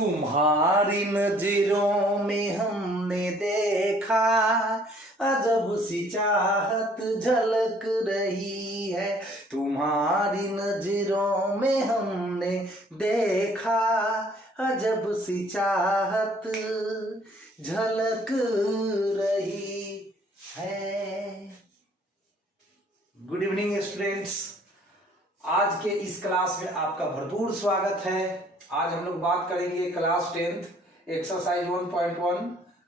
तुम्हारी नजरों में हमने देखा अजब सी चाहत झलक रही है। तुम्हारी नजरों में हमने देखा अजब सी चाहत झलक रही है। गुड इवनिंग स्टूडेंट्स, आज के इस क्लास में आपका भरपूर स्वागत है। आज हम लोग बात करेंगे क्लास 10th एक्सरसाइज 1.1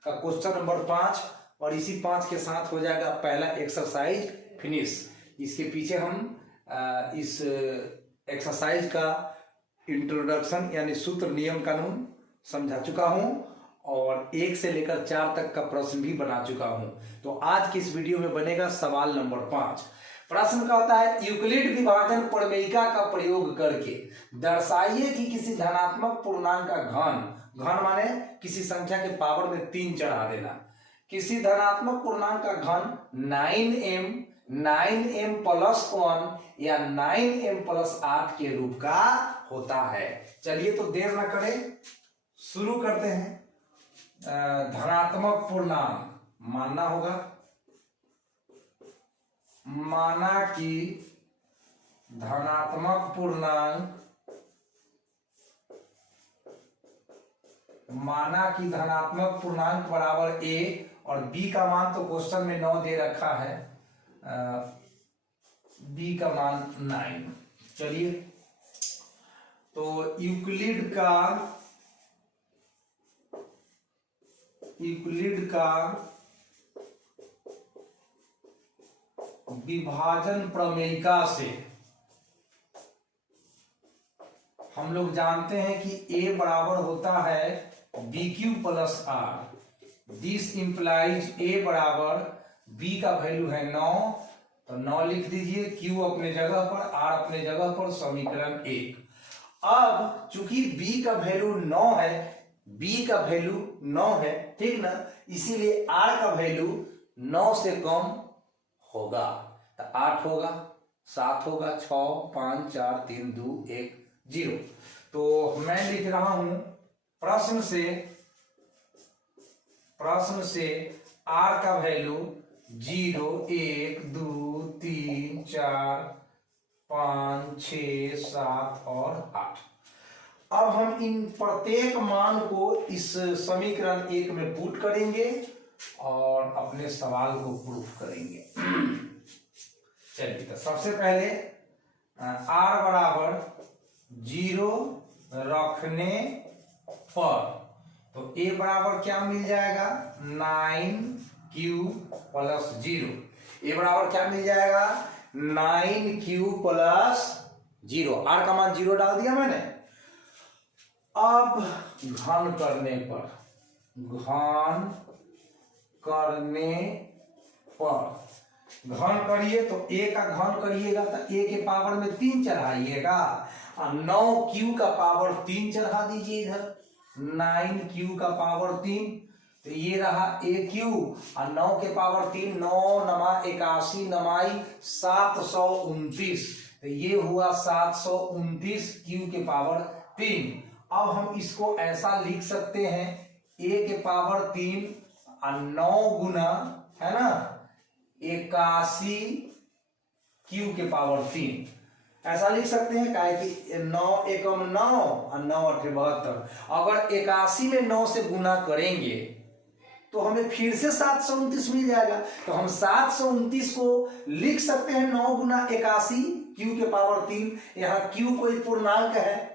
का क्वेश्चन नंबर 5 और इसी 5 के साथ हो जाएगा पहला एक्सरसाइज फिनिश। इसके पीछे हम इस एक्सरसाइज का इंट्रोडक्शन यानी सूत्र नियम कानून समझा चुका हूं और 1 से लेकर 4 तक का प्रश्न भी बना चुका हूं। तो आज की इस वीडियो में बनेगा सवाल नंबर 5। प्रश्न का होता है यूक्लिड विभाजन प्रमेयिका का प्रयोग करके दर्शाइए कि किसी धनात्मक पूर्णांक का घन माने किसी संख्या के पावर में 3 चढ़ा देना, किसी धनात्मक पूर्णांक का घन 9m प्लस 1 या 9m प्लस 8 के रूप का होता है। चलिए तो देर न करें, शुरू करते हैं। धनात्मक पूर्णांक मानना होगा, माना कि धनात्मक पूर्णांक बराबर a और b का मान तो क्वेश्चन में 9 दे रखा है, b का मान 9। चलिए तो यूक्लिड का विभाजन प्रमेयिका से हम लोग जानते हैं कि a बराबर होता है bq plus r। This implies a बराबर b का वैल्यू है 9, तो 9 लिख दीजिए, q अपने जगह पर, r अपने जगह पर, समीकरण 1। अब चूंकि b का वैल्यू 9 है, b का वैल्यू 9 है, ठीक ना, इसीलिए r का वैल्यू 9 से कम होगा, तो 8 होगा, 7 होगा, 6, 5, 4, 3, 2, 1, 0। तो मैं लिख रहा हूं प्रश्न से r का वैल्यू 0, 1, 2, 3, 4, 5, 6, 7 और 8। अब हम इन प्रत्येक मान को इस समीकरण 1 में पुट करेंगे और अपने सवाल को प्रूफ करेंगे। चलिए तो सबसे पहले r बराबर 0 रखने पर तो a बराबर क्या मिल जाएगा 9q प्लस 0। a बराबर क्या मिल जाएगा 9q प्लस 0। r का मान 0 डाल दिया मैंने। अब घन करिए तो a का घन करिएगा तो a के पावर में 3 चढ़ाइएगा और 9q का पावर 3 चढ़ा दीजिए इधर, 9q का पावर 3, तो ये रहा aq और 9 के पावर 3, 9 नमा 81 नमाई 729, तो ये हुआ 729 q के पावर 3। अब हम इसको ऐसा लिख सकते हैं a के पावर 3 और 9 गुना है ना 81 q के पावर 3, ऐसा लिख सकते हैं। काहे कि 9 एकम 9 और 9 अठे 72। अगर 81 में 9 से गुना करेंगे तो हमें फिर से 729 मिल जाएगा, तो हम 729 को लिख सकते हैं 9 गुना 81 q के पावर 3। यहाँ q कोई पूर्णांक है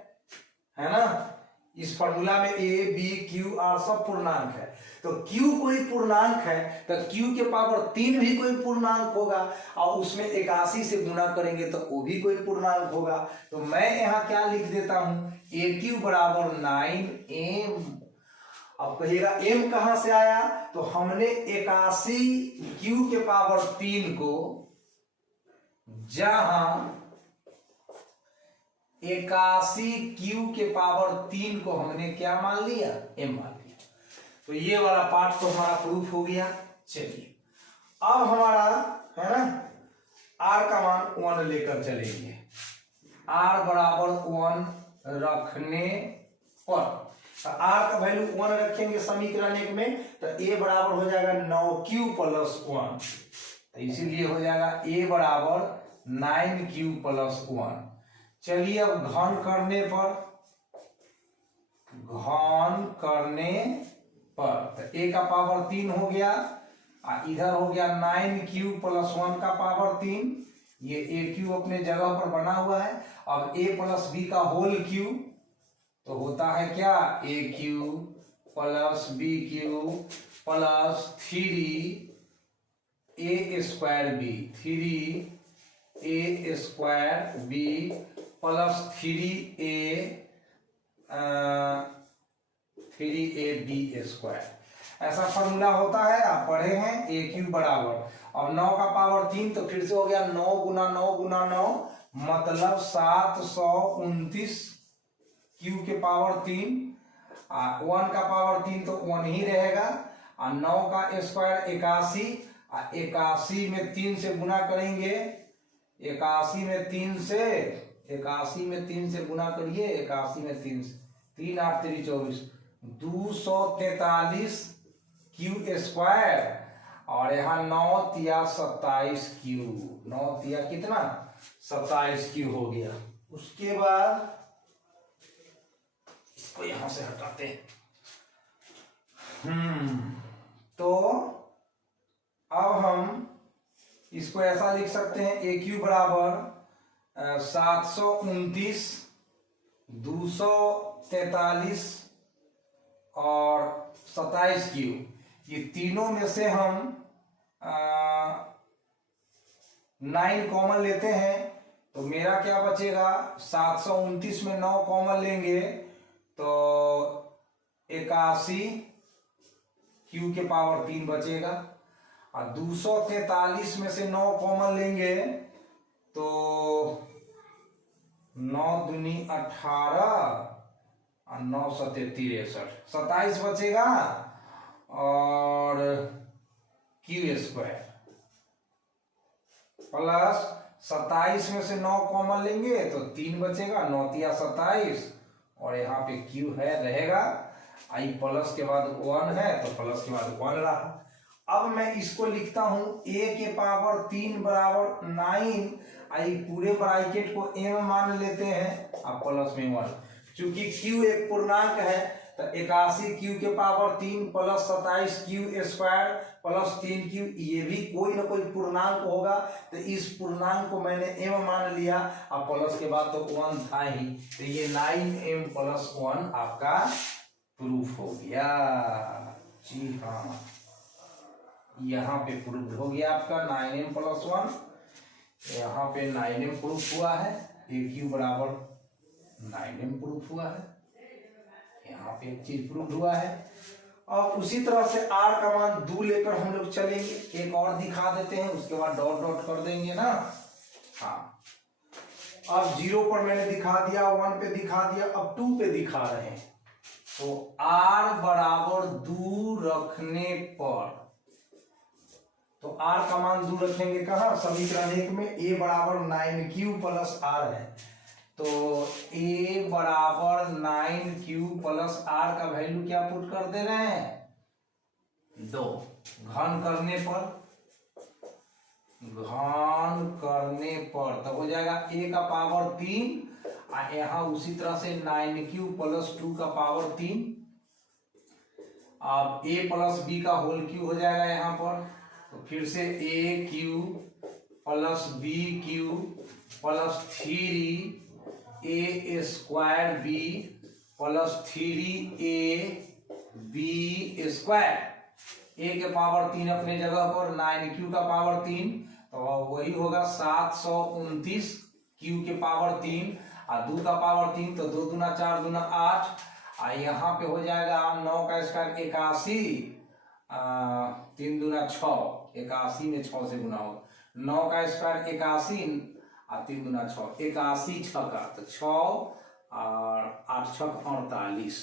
ना, इस फॉर्मूला में a b q r सब पूर्णांक है, तो q कोई पूर्णांक है तो q के पावर 3 भी कोई पूर्णांक होगा और उसमें 81 से गुना करेंगे तो वो भी कोई पूर्णांक होगा। तो मैं यहाँ क्या लिख देता हूं aq बराबर 9m। अब कहिएगा m कहां से आया, तो हमने 81 q के पावर 3 को जहां 81 q के पावर 3 को हमने क्या मान लिया m मान लिया, तो ये वाला पार्ट तो हमारा प्रूफ हो गया। चलिए अब हमारा है ना r का मान 1 लेकर चलेंगे, r बराबर 1 रखने पर तो आर का वैल्यू 1 रखेंगे समीकरण 1 में, तो ए बराबर हो जाएगा 9q + 1। तो इसीलिए हो जाएगा ए बराबर 9q + 1। चलिए अब घन करने पर तो ए का पावर 3 हो गया, इधर हो गया 9q + 1 का पावर 3। ये ए क्यू अपने जगह पर बना हुआ है। अब a + b का होल क्यू, तो होता है क्या, a cube + b cube + 3a² b, 3a² b + 3ab²। ऐसा फॉर्मूला होता है, आप पढ़े हैं। ए क्यू बराबर, अब 9 का पावर 3, तो फिर से हो गया 9 × 9 × 9 मतलब 729 क्यू के पावर 3। 1 का पावर 3 तो 1 ही रहेगा, और 9 का स्क्वायर 81, 81 में 3 से गुना करेंगे, 81 में 3 से गुना करिए, 81 में 3 से, 3 8 3 24, 243 क्यू स्क्वायर, और यहाँ 9 तिया 27 क्यू, 9 तिया कितना 27 क्यू हो गया। उसके बाद इसको यहां से हटाते हैं। तो अब हम इसको ऐसा लिख सकते हैं, ए क्यू बराबर 729, 243 और 27 क्यू। ये तीनों में से हम 9 कॉमन लेते हैं, तो मेरा क्या बचेगा, 729 में 9 कॉमन लेंगे तो 81 क्यू के पावर 3 बचेगा, और 243 में से 9 कॉमन लेंगे तो 9 दूनी 18 और 9 सत्ते 63, 27 बचेगा, और क्यू स्क्वायर प्लस 27 में से 9 कॉमन लेंगे तो 3 बचेगा, 9 तिया 27, और यहाँ पे क्यू है रहेगा, आई प्लस के बाद 1 है तो प्लस के बाद 1 रहा। अब मैं इसको लिखता हूं a के पावर 3 बराबर 9, आई पूरे ब्रैकेट को m मान लेते हैं, अब प्लस में 1, चूंकि q एक पूर्णांक है तो 81 क्यू के पावर 3 + 27 क्यू स्क्वायर + 3 क्यू, ये भी कोई ना कोई पूर्णांक होगा, तो इस पूर्णांक को मैंने m मान लिया, अब प्लस के बाद तो 1 था ही, तो ये 9m + 1 आपका प्रूफ हो गया। जी हाँ, यहाँ पे प्रूफ हो गया आपका 9m + 1, यहाँ पे 9m प्रूफ हुआ है, ए क्यू बराबर 9m प्रूफ हुआ है, यहाँ पे एक चीज प्रूफ हुआ है। और उसी तरह से r का मान 2 लेकर हम लोग चलेंगे, एक और दिखा देते हैं, उसके बाद डॉट डॉट कर देंगे ना। हाँ, अब 0 पर मैंने दिखा दिया, 1 पे दिखा दिया, अब 2 पे दिखा रहे हैं। तो r बराबर 2 रखने पर, तो r का मान 2 रखेंगे कहा, समीकरण 1 में a बराबर 9q + r है, तो a बराबर 9q + r का वैल्यू क्या पुट कर दे रहे हैं, 2। घन करने पर तो हो जाएगा a का पावर 3, और यहाँ उसी तरह से 9q + 2 का पावर 3, अब a + b का होल क्यू हो जाएगा यहाँ पर, तो फिर से a Q + b cube + 3a² b + 3ab², a के पावर 3 अपने जगह पर, 9q का पावर 3, तो वही होगा 729 q के पावर 3, और 2 का पावर 3, तो 2 दूना 4 दूना 8, और यहाँ पे हो जाएगा 9 का स्क्वायर 81, 3 दूना 6, 81 में 6 से गुना होगा, 9 का स्क्वायर 81 और 3 दूना 6, 81 6 का, तो 6 और 8 6 48,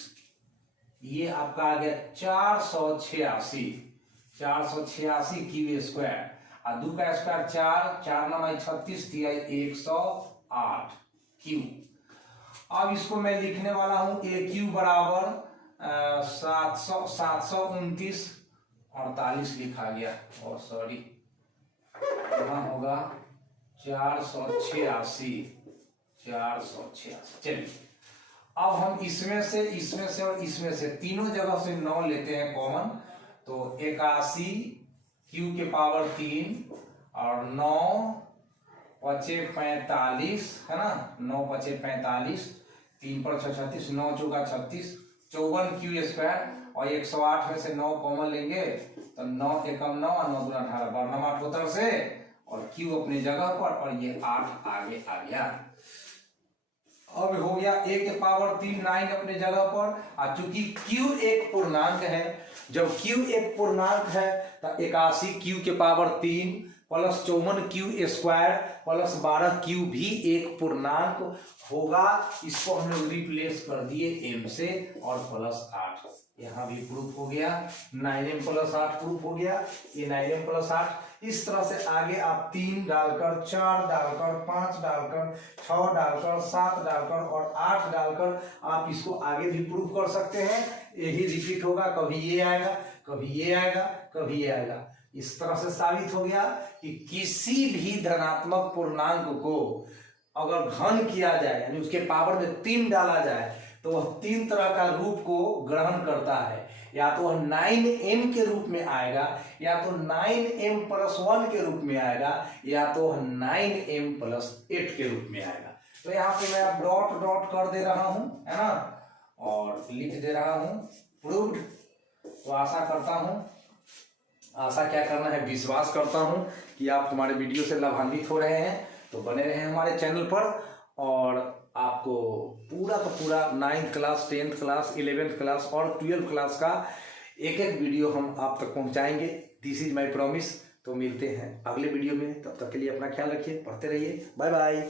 ये आपका आ गया 486 क्यू स्क्वायर, और 2 का स्क्वायर 4, 4 9 36 दिया 108 क्यू। अब इसको मैं लिखने वाला हूं ए क्यू बराबर 729 लिखा गया, और सॉरी यहाँ होगा 486। चलिए अब हम इसमें से और इसमें से तीनों जगह से 9 लेते हैं कॉमन, तो 81 क्यू के पावर 3 और 9 पचे 45 है ना, 9 पचे 45, 3 पर 6 36, 9 चौका 36, 54 क्यू स्क्वायर, और 108 में से 9 कॉमन लेंगे तो 9 एकम 9 और 9 दूना 18, 12 8 होता से, और क्यू अपनी जगह पर, और ये 8 आगे आ गया। अब हो गया a के पावर 3 9 अपने जगह पर, और चूंकि q एक पूर्णांक है, जब q एक पूर्णांक है तो 81 q के power 3 plus 54 Q square plus 12 Q भी एक पूर्णांक होगा। इसको हम लोग रिप्लेस कर दिए m से, और प्लस 8 यहाँ भी प्रूफ हो गया, 9m प्लस 8 प्रूफ हो गया, ये 9m प्लस 8। इस तरह से आगे आप 3 डालकर, 4 डालकर, 5 डालकर, 6 डालकर, 7 डालकर और 8 डालकर आप इसको आगे भी प्रूफ कर सकते हैं। यही रिपीट होगा, कभी ये आएगा, कभी ये आएगा, कभी ये आएगा। इस तरह से साबित हो गया कि किसी भी धनात्मक पूर्णांक को अगर घन किया जाए, यानी उसके पावर में 3 डाला जाए, तो वह 3 तरह का रूप को ग्रहण करता है। या तो वह 9m के रूप में आएगा, या तो 9m प्लस 1 के रूप में आएगा, या तो वह 9m प्लस 8 के रूप में आएगा। तो यहाँ पे मैं अब डॉट डॉट कर दे रहा हूं, है ना, और लिख दे रहा हूं प्रूव्ड। तो आशा करता हूं, आशा क्या करना है, विश्वास करता हूं कि आप हमारे वीडियो से लाभान्वित हो रहे हैं। तो बने रहे हमारे चैनल पर, और आपको पूरा का पूरा 9th class, 10th class, 11th class और 12th क्लास का एक एक वीडियो हम आप तक पहुंचाएंगे। This is my promise. तो मिलते हैं अगले वीडियो में, तब तक के लिए अपना ख्याल रखिए, पढ़ते रहिए, बाय बाय।